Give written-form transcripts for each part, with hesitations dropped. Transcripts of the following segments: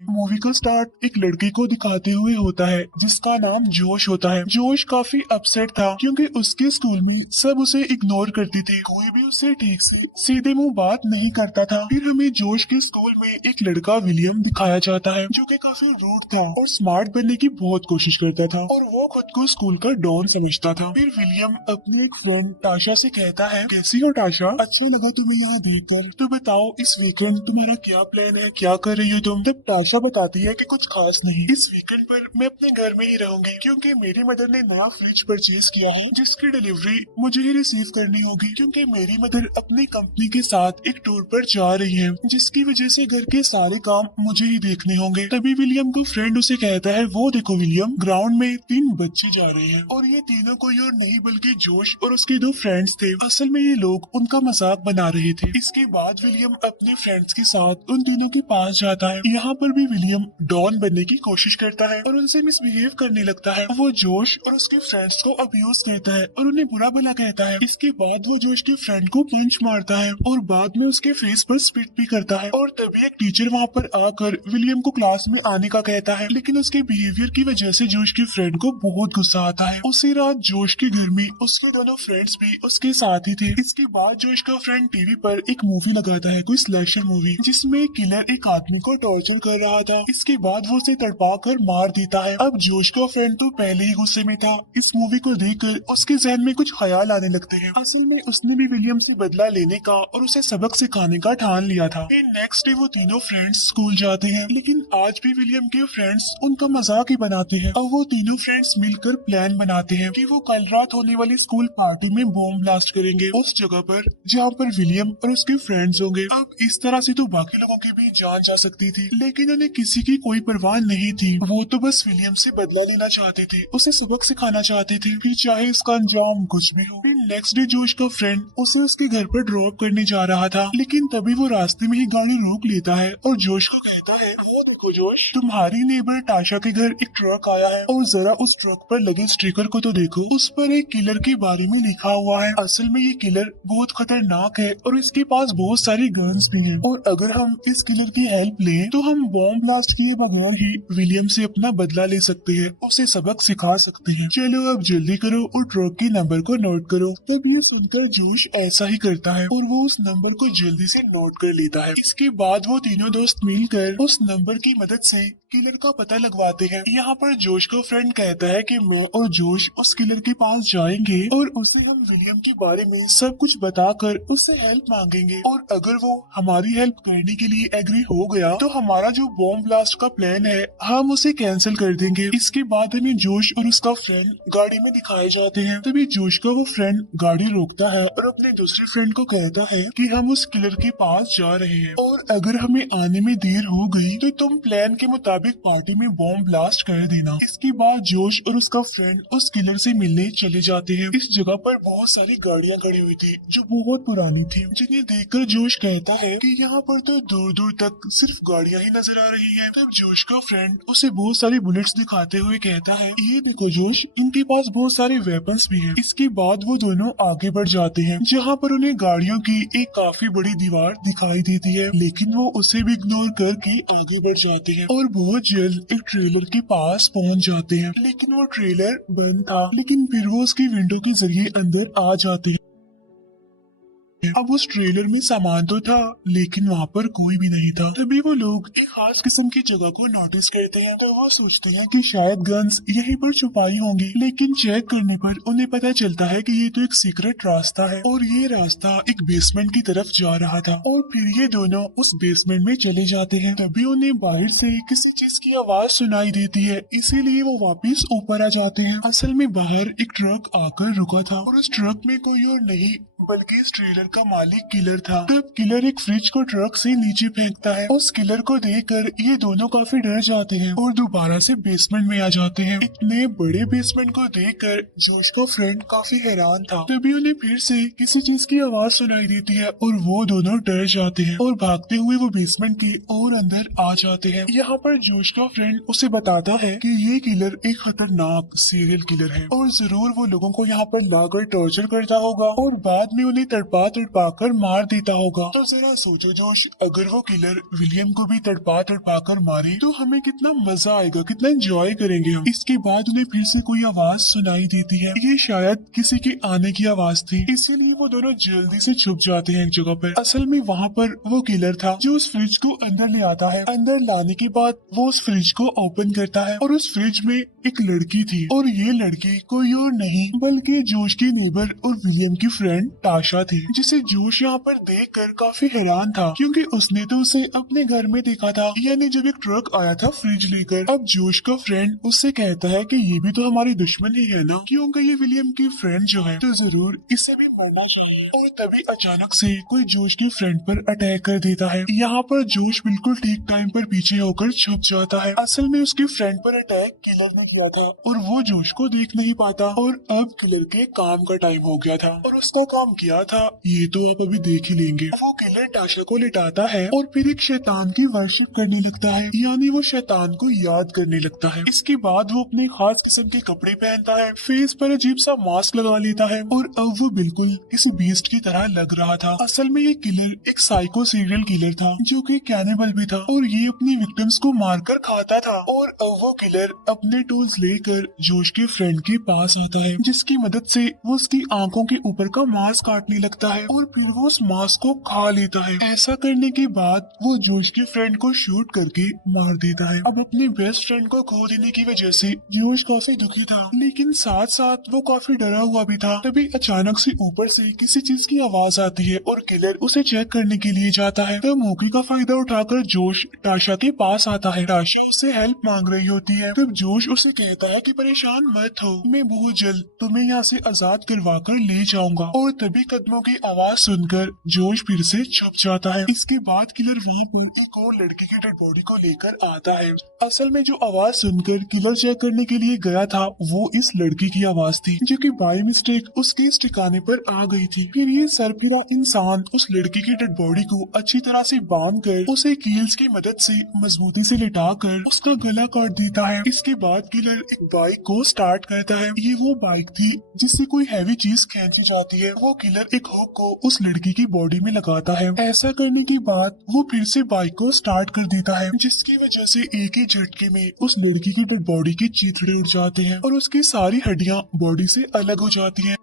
Movie का start एक लड़के को दिखाते हुए होता है जिसका नाम जोश होता है। जोश काफी अपसेट था क्योंकि उसके स्कूल में सब उसे इग्नोर करते थे, कोई भी उससे ठीक से सीधे मुंह बात नहीं करता था। फिर हमें जोश के स्कूल में एक लड़का विलियम दिखाया जाता है जो कि काफी रूड था और स्मार्ट बनने की बहुत कोशिश करता था और वो खुद को स्कूल का डॉन समझता था। फिर विलियम अपने एक फ्रेंड टाशा से कहता है, कैसी हो टाशा, अच्छा लगा तुम्हें यहाँ देखकर, तो बताओ इस वीकेंड तुम्हारा क्या प्लान है, क्या कर रही हो तुम। तब टाशा बताती है कि कुछ खास नहीं, इस वीकेंड पर मैं अपने घर में ही रहूंगी क्योंकि मेरी मदर ने नया फ्रिज परचेज किया है जिसकी डिलीवरी मुझे ही रिसीव करनी होगी क्योंकि मेरी मदर अपनी कंपनी के साथ एक टूर पर जा रही है जिसकी वजह से घर के सारे काम मुझे ही देखने होंगे। तभी विलियम को फ्रेंड उसे कहता है, वो देखो विलियम, ग्राउंड में 3 बच्चे जा रहे हैं और ये तीनों कोई और नहीं बल्कि जोश और उसके 2 फ्रेंड्स थे। असल में ये लोग उनका मजाक बना रहे थे। इसके बाद विलियम अपने फ्रेंड्स के साथ उन तीनों के पास जाता है। यहाँ पर भी विलियम डॉन बनने की कोशिश करता है और उनसे मिसबिहेव करने लगता है। वो जोश और उसके फ्रेंड्स को अब्यूज करता है और उन्हें बुरा भला कहता है। इसके बाद वो जोश के फ्रेंड को पंच मारता है और बाद में उसके फेस पर स्पिट भी करता है। और तभी एक टीचर वहाँ पर आकर विलियम को क्लास में आने का कहता है, लेकिन उसके बिहेवियर की वजह से जोश के फ्रेंड को बहुत गुस्सा आता है। उसी रात जोश के घर में उसके दोनों फ्रेंड्स भी उसके साथ ही थे। इसके बाद जोश का फ्रेंड टीवी पर एक मूवी लगाता है, कोई स्लैशर मूवी, जिसमें किलर एक आदमी को टॉर्चर कर रहा था। इसके बाद वो उसे तड़पा कर मार देता है। अब जोश का फ्रेंड तो पहले ही गुस्से में था। इस मूवी को देखकर उसके जहन में कुछ ख्याल आने लगते हैं। असल में उसने भी विलियम से बदला लेने का और उसे सबक सिखाने का ठान लिया था। फिर नेक्स्ट डे वो तीनों फ्रेंड्स स्कूल जाते हैं, लेकिन आज भी विलियम के फ्रेंड्स उनका मजाक ही बनाते हैं। अब वो तीनों फ्रेंड्स मिलकर प्लान बनाते हैं कि वो कल रात होने वाली स्कूल पार्टी में बॉम्ब ब्लास्ट करेंगे उस जगह पर जहाँ पर विलियम और उसके फ्रेंड्स होंगे। अब इस तरह से तो बाकी लोगों की भी जान जा सकती थी, लेकिन उन्हें किसी की कोई परवाह नहीं थी। वो तो बस विलियम से बदला लेना चाहते थे, उसे सबक सिखाना चाहते थे, फिर चाहे इसका अंजाम कुछ भी हो। फिर नेक्स्ट डे जोश का फ्रेंड उसे उसके घर पर ड्रॉप करने जा रहा था, लेकिन तभी वो रास्ते में ही गाड़ी रोक लेता है और जोश को कहता है, वो देखो जोश, तुम्हारी नेबर टाशा के घर एक ट्रक आया है और जरा उस ट्रक पर लगे स्टिकर को तो देखो, उस पर एक किलर के बारे में लिखा हुआ है। असल में ये किलर बहुत खतरनाक है और इसके पास बहुत सारी गन्स भी हैं और अगर हम इस किलर की हेल्प लें तो हम बॉम्ब ब्लास्ट किए बगैर ही विलियम से अपना बदला ले सकते हैं, उसे सबक सिखा सकते हैं। चलो अब जल्दी करो और ट्रक के नंबर को नोट करो। तब ये सुनकर जोश ऐसा ही करता है और वो उस नंबर को जल्दी से नोट कर लेता है। इसके बाद वो तीनों दोस्त मिलकर उस नंबर की मदद से किलर का पता लगवाते हैं। यहाँ पर जोश का फ्रेंड कहता है कि मैं और जोश उस किलर के पास जाएंगे और उसे हम विलियम के बारे में सब कुछ बताकर उससे हेल्प मांगेंगे और अगर वो हमारी हेल्प करने के लिए एग्री हो गया तो हमारा जो बॉम्ब ब्लास्ट का प्लान है हम उसे कैंसिल कर देंगे। इसके बाद हमें जोश और उसका फ्रेंड गाड़ी में दिखाए जाते हैं। तभी जोश का वो फ्रेंड गाड़ी रोकता है और अपने दूसरे फ्रेंड को कहता है कि हम उस किलर के पास जा रहे हैं और अगर हमें आने में देर हो गई तो तुम प्लान के मुताबिक पार्टी में बॉम्ब ब्लास्ट कर देना। इसके बाद जोश और उसका फ्रेंड उस किलर से मिलने चले जाते हैं। इस जगह पर बहुत सारी गाड़ियां खड़ी हुई थी जो बहुत पुरानी थी, जिन्हें देखकर जोश कहता है कि यहाँ पर तो दूर दूर तक सिर्फ गाड़ियां ही नजर आ रही हैं। तब जोश का फ्रेंड उसे बहुत सारी बुलेट्स दिखाते हुए कहता है, ये देखो जोश, इनके पास बहुत सारे वेपन्स भी हैं। इसके बाद वो दोनों आगे बढ़ जाते हैं जहाँ पर उन्हें गाड़ियों की एक काफी बड़ी दीवार दिखाई देती है, लेकिन वो उसे भी इग्नोर करके आगे बढ़ जाते हैं और बहुत जल्द एक ट्रेलर के पास पहुँच जाते हैं। लेकिन वो ट्रेलर बंद था, लेकिन फिर वो उसकी विंडो के जरिए अंदर आ जाते हैं। अब उस ट्रेलर में सामान तो था लेकिन वहाँ पर कोई भी नहीं था। तभी वो लोग एक खास किस्म की जगह को नोटिस करते हैं तो वो सोचते हैं कि शायद गन्स यहीं पर छुपाई होंगी, लेकिन चेक करने पर उन्हें पता चलता है कि ये तो एक सीक्रेट रास्ता है और ये रास्ता एक बेसमेंट की तरफ जा रहा था। और फिर ये दोनों उस बेसमेंट में चले जाते हैं। तभी उन्हें बाहर से किसी चीज की आवाज सुनाई देती है, इसीलिए वो वापिस ऊपर आ जाते हैं। असल में बाहर एक ट्रक आकर रुका था और उस ट्रक में कोई और नहीं बल्कि इस ट्रेलर का मालिक किलर था। तब किलर एक फ्रिज को ट्रक से नीचे फेंकता है। उस किलर को देखकर ये दोनों काफी डर जाते हैं और दोबारा से बेसमेंट में आ जाते हैं। इतने बड़े बेसमेंट को देखकर जोश का फ्रेंड काफी हैरान था। तभी उन्हें फिर से किसी चीज की आवाज सुनाई देती है और वो दोनों डर जाते हैं और भागते हुए वो बेसमेंट के और अंदर आ जाते हैं। यहाँ पर जोश का फ्रेंड उसे बताता है कि ये किलर एक खतरनाक सीरियल किलर है और जरूर वो लोगों को यहाँ पर लाकर टॉर्चर करता होगा और बाद बाद में उन्हें तड़पा तड़पा कर मार देता होगा। तो जरा सोचो जोश, अगर वो किलर विलियम को भी तड़पा तड़पा कर मारे तो हमें कितना मजा आएगा, कितना एंजॉय करेंगे हम। इसके बाद उन्हें फिर से कोई आवाज सुनाई देती है, ये शायद किसी के आने की आवाज थी, इसीलिए वो दोनों जल्दी से छुप जाते हैं एक जगह पर। असल में वहाँ पर वो किलर था जो उस फ्रिज को अंदर ले आता है। अंदर लाने के बाद वो उस फ्रिज को ओपन करता है और उस फ्रिज में एक लड़की थी, और ये लड़की कोई और नहीं बल्कि जोश की नेबर और विलियम की फ्रेंड टाशा थी, जिसे जोश यहाँ पर देखकर काफी हैरान था क्योंकि उसने तो उसे अपने घर में देखा था, यानी जब एक ट्रक आया था फ्रिज लेकर। अब जोश का फ्रेंड उससे कहता है कि ये भी तो हमारी दुश्मन ही है ना, क्योंकि ये विलियम की फ्रेंड जो है तो जरूर इसे भी मरना चाहिए। और तभी अचानक से कोई जोश के फ्रेंड पर अटैक कर देता है। यहाँ पर जोश बिल्कुल ठीक टाइम पर पीछे होकर छुप जाता है। असल में उसके फ्रेंड पर अटैक किलर ने किया था और वो जोश को देख नहीं पाता, और अब किलर के काम का टाइम हो गया था। और उसका काम किया था ये तो आप अभी देख ही लेंगे। वो किलर टाशा को लिटाता है और फिर एक शैतान की वर्शिप करने लगता है, यानी वो शैतान को याद करने लगता है। इसके बाद वो अपने खास किस्म के कपड़े पहनता है, फेस पर अजीब सा मास्क लगा लेता है, और अब वो बिल्कुल किसी बीस्ट की तरह लग रहा था। असल में ये किलर एक साइको सीरियल किलर था जो कि कैनिबल भी था, और ये अपनी विक्टिम्स को मारकर खाता था। और अब वो किलर अपने टूल्स लेकर जोश के फ्रेंड के पास आता है, जिसकी मदद से वो उसकी आंखों के ऊपर का मांस काटने लगता है और फिर वो उस मांस को खा लेता है। ऐसा करने के बाद वो जोश के फ्रेंड को शूट करके मार देता है। अब अपने बेस्ट फ्रेंड को खो देने की वजह से जोश काफी दुखी था, लेकिन साथ साथ वो काफी डरा हुआ भी था। तभी अचानक से ऊपर से किसी चीज की आवाज आती है और किलर उसे चेक करने के लिए जाता है। तब मौके का फायदा उठाकर जोश टाशा के पास आता है। टाशा उससे हेल्प मांग रही होती है। तब जोश उसे कहता है कि परेशान मत हो, मैं बहुत जल्द तुम्हें यहाँ से आजाद करवा कर ले जाऊंगा। और तभी कदमों की आवाज सुनकर जोश फिर से छुप जाता है। इसके बाद किलर वहाँ पर एक और लड़की की डेड बॉडी को लेकर आता है। असल में जो आवाज सुनकर किलर चेक करने के लिए गया था वो इस लड़की की आवाज थी, जो कि बाय मिस्टेक उसके इस ठिकाने पर आ गई थी। फिर ये सरफिरा इंसान उस लड़की की डेड बॉडी को अच्छी तरह से बांध कर उसे कील्स की मदद से मजबूती से लिटा कर उसका गला काट देता है। इसके बाद किलर एक बाइक को स्टार्ट करता है। ये वो बाइक थी जिससे कोई हैवी चीज खींची जाती है। वो किलर एक हुक को उस लड़की की बॉडी में लगाता है। ऐसा करने के बाद वो फिर से बाइक को स्टार्ट कर देता है, जिसकी वजह से एक ही झटके में उस लड़की की डेड बॉडी के चीथड़े उड़ जाते हैं और उसकी सारी हड्डियां बॉडी से अलग हो जाती हैं।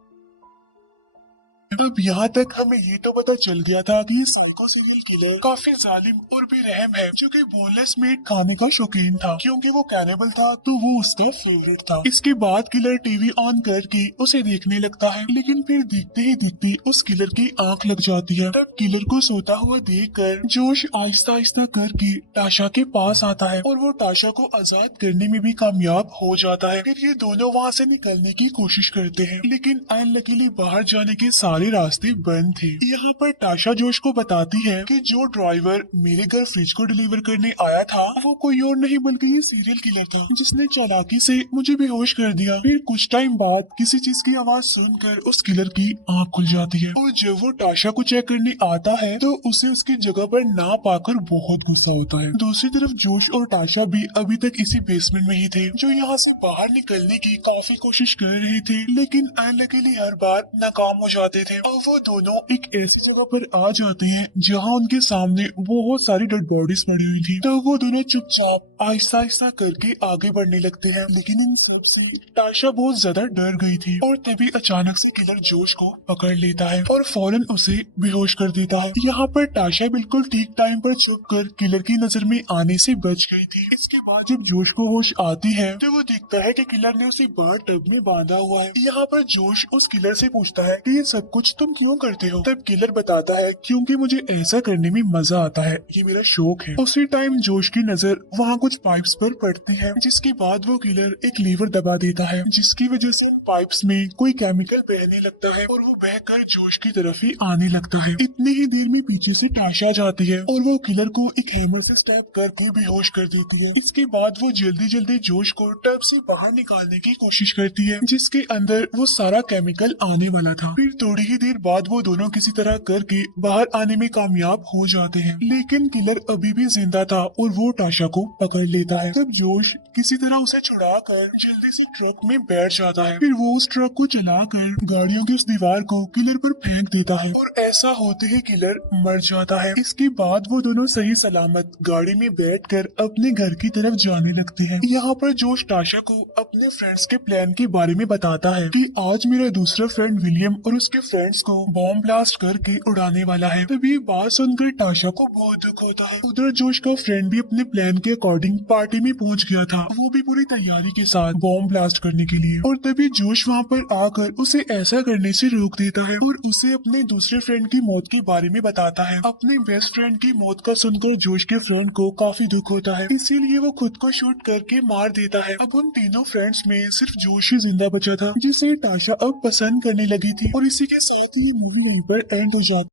अब यहाँ तक हमें ये तो पता चल गया था कि ये साइको सीरियल किलर काफी जालिम और बेरहम है, जो कि बोनलेस मीट खाने का शौकीन था। क्योंकि वो कैनिबल था तो वो उसका फेवरेट था। इसके बाद किलर टीवी ऑन करके उसे देखने लगता है, लेकिन फिर देखते ही देखते उस किलर की आंख लग जाती है। तब किलर को सोता हुआ देखकर जोश आहिस्ता आहिस्ता करके टाशा के पास आता है और वो टाशा को आजाद करने में भी कामयाब हो जाता है। फिर ये दोनों वहाँ से निकलने की कोशिश करते हैं, लेकिन अनलकीली बाहर जाने के सारे रास्ते बंद थे। यहाँ पर टाशा जोश को बताती है कि जो ड्राइवर मेरे घर फ्रिज को डिलीवर करने आया था वो कोई और नहीं बल्कि ये सीरियल किलर था, जिसने चालाकी से मुझे बेहोश कर दिया। फिर कुछ टाइम बाद किसी चीज की आवाज सुनकर उस किलर की आंख खुल जाती है, और जब वो टाशा को चेक करने आता है तो उसे उसकी जगह पर ना पाकर बहुत गुस्सा होता है। दूसरी तरफ जोश और टाशा भी अभी तक इसी बेसमेंट में ही थे, जो यहाँ से बाहर निकलने की काफी कोशिश कर रहे थे, लेकिन अनलकीली हर बार नाकाम हो जाते थे। और वो दोनों एक ऐसी जगह पर आ जाते हैं जहाँ उनके सामने बहुत सारी डेड बॉडीज पड़ी हुई थी। तो वो दोनों चुपचाप आहिस्ता आहिस्ता करके आगे बढ़ने लगते हैं, लेकिन इन सब से टाशा बहुत ज्यादा डर गई थी। और तभी अचानक से किलर जोश को पकड़ लेता है और फौरन उसे बेहोश कर देता है। यहाँ पर टाशा बिल्कुल ठीक टाइम पर छुप कर किलर की नजर में आने से बच गई थी। इसके बाद जब जोश को होश आती है तो वो देखता है कि किलर ने उसे बार टब में बांधा हुआ है। यहाँ पर जोश उस किलर से पूछता है कि ये सब कुछ तुम क्यों करते हो? तब किलर बताता है क्योंकि मुझे ऐसा करने में मजा आता है, ये मेरा शौक है। उसी टाइम जोश की नजर वहाँ कुछ पाइप्स पर पड़ती है, जिसके बाद वो किलर एक लीवर दबा देता है, जिसकी वजह से पाइप्स में कोई केमिकल बहने लगता है और वो बहकर जोश की तरफ ही आने लगता है। इतनी ही देर में पीछे से टाशा जाती है और वो किलर को एक हैमर से स्टैब करके बेहोश कर देती है। इसके बाद वो जल्दी जल्दी जोश को टब से बाहर निकालने की कोशिश करती है, जिसके अंदर वो सारा केमिकल आने वाला था। फिर थोड़ी थोड़ी ही देर बाद वो दोनों किसी तरह करके बाहर आने में कामयाब हो जाते हैं, लेकिन किलर अभी भी जिंदा था और वो टाशा को पकड़ लेता है। तब जोश किसी तरह उसे छुड़ाकर जल्दी से ट्रक में बैठ जाता है। फिर वो उस ट्रक को चलाकर गाड़ियों की उस दीवार को किलर पर फेंक देता है और ऐसा होते ही किलर मर जाता है। इसके बाद वो दोनों सही सलामत गाड़ी में बैठकर अपने घर की तरफ जाने लगते हैं। यहाँ पर जोश टाशा को अपने फ्रेंड्स के प्लान के बारे में बताता है कि आज मेरा दूसरा फ्रेंड विलियम और उसके फ्रेंड्स को बॉम्ब ब्लास्ट करके उड़ाने वाला है। तभी बात सुनकर टाशा को बहुत दुख होता है। उधर जोश का फ्रेंड भी अपने प्लान के अकॉर्डिंग पार्टी में पहुंच गया था, वो भी पूरी तैयारी के साथ बॉम्ब ब्लास्ट करने के लिए। और तभी जोश वहाँ पर आकर उसे ऐसा करने से रोक देता है और उसे अपने दूसरे फ्रेंड की मौत के बारे में बताता है। अपने बेस्ट फ्रेंड की मौत का सुनकर जोश के फ्रेंड को काफी दुख होता है, इसीलिए वो खुद को शूट करके मार देता है। अब उन तीनों फ्रेंड्स में सिर्फ जोश ही जिंदा बचा था, जिसे टाशा अब पसंद करने लगी थी। और इसी के साथ ही ये मूवी यहीं पर एंड हो जाती